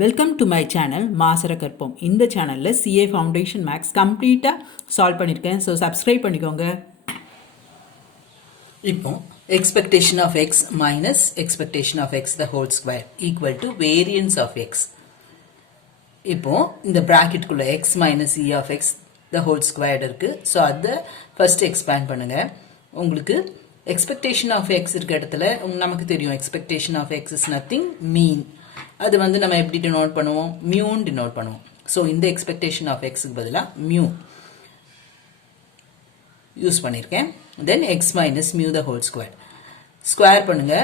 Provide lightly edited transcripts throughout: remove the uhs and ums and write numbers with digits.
Welcome to my channel மாசரகற்போம். இந்த சேனலில் சிஏ ஃபவுண்டேஷன் மேக்ஸ் கம்ப்ளீட்டாக சால்வ் பண்ணியிருக்கேன். ஸோ சப்ஸ்கிரைப் பண்ணிக்கோங்க. இப்போ expectation of X minus expectation of X the whole square equal to variance of X. இப்போ இந்த ப்ராக்கெட்டுக்குள்ள X minus E of X the whole square இருக்கு. ஸோ அதை ஃபர்ஸ்ட் எக்ஸ்பேண்ட் பண்ணுங்க. உங்களுக்கு எக்ஸ்பெக்டேஷன் ஆஃப் எக்ஸ் இருக்க இடத்துல நமக்கு தெரியும் expectation of X is nothing mean. அது வந்து நம்ம எப்படி டினோட் பண்ணுவோம், மியூன்னு டினோட் பண்ணுவோம். ஸோ இந்த எக்ஸ்பெக்டேஷன் ஆஃப் எக்ஸுக்கு பதிலாக மியூ யூஸ் பண்ணியிருக்கேன். Then X minus mu the whole square square பண்ணுங்க.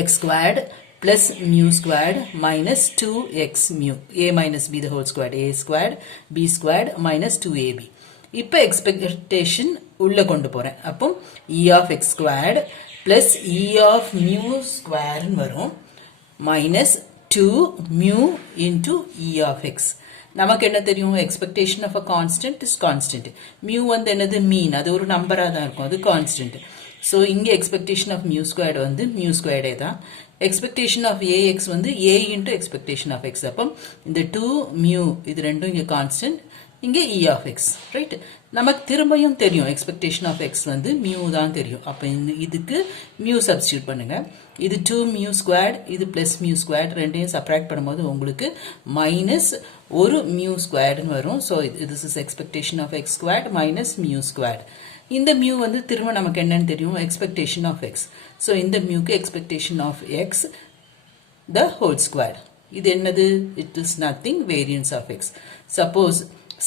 X squared plus mu squared minus 2x mu a minus B the whole squared a squared b squared minus 2ab. இப்போ expectation உள்ள கொண்டு போறேன். அப்போ e of X squared plus e of mu ஸ்கொயர்னு வரும் minus 2 mu into E of X. நமக்கு என்ன தெரியும், expectation of a constant is constant. Mu வந்து என்னது, மீன். அது ஒரு நம்பராக தான் இருக்கும், அது கான்ஸ்டன்ட். ஸோ இங்கே எக்ஸ்பெக்டேஷன் ஆஃப் மியூ ஸ்கொயர்டு வந்து மியூ ஸ்கொயர்டே தான். எக்ஸ்பெக்டேஷன் ஆஃப் ஏஎக்ஸ் வந்து A into expectation of X. அப்போ இந்த 2 மியூ இது ரெண்டும் இங்கே கான்ஸ்டன்ட், இங்கே இ ஆஃப் எக்ஸ். ரைட், நமக்கு திரும்பியும் தெரியும் எக்ஸ்பெக்டேஷன் ஆஃப் எக்ஸ் வந்து மியூ தான் தெரியும். அப்போ இதுக்கு மியூ சப்ஸ்டியூட் பண்ணுங்க. இது 2 மியூ ஸ்கொயர்ட், இது பிளஸ் மியூ ஸ்கொயர்ட், ரெண்டையும் சப்ராக்ட் பண்ணும்போது உங்களுக்கு மைனஸ் ஒரு மியூ ஸ்கொயர்டுன்னு வரும். So this is expectation of x squared minus mu squared. இந்த மியூ வந்து திரும்ப நமக்கு என்னன்னு தெரியும், எக்ஸ்பெக்டேஷன் ஆஃப் எக்ஸ். ஸோ இந்த மியூக்கு expectation of X the whole square. இது என்னது, it is nothing variance of X. Suppose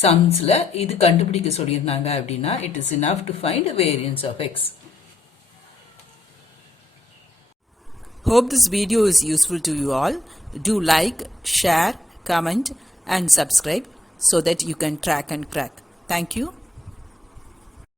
சம்ஸ்ல இது கண்டுபிடிக்க சொல்லியிருந்தாங்க அப்படின்னா it is enough to find variance of X. Hope this video is useful to you all. Do like, share, comment and subscribe so that you can track and crack. Thank you.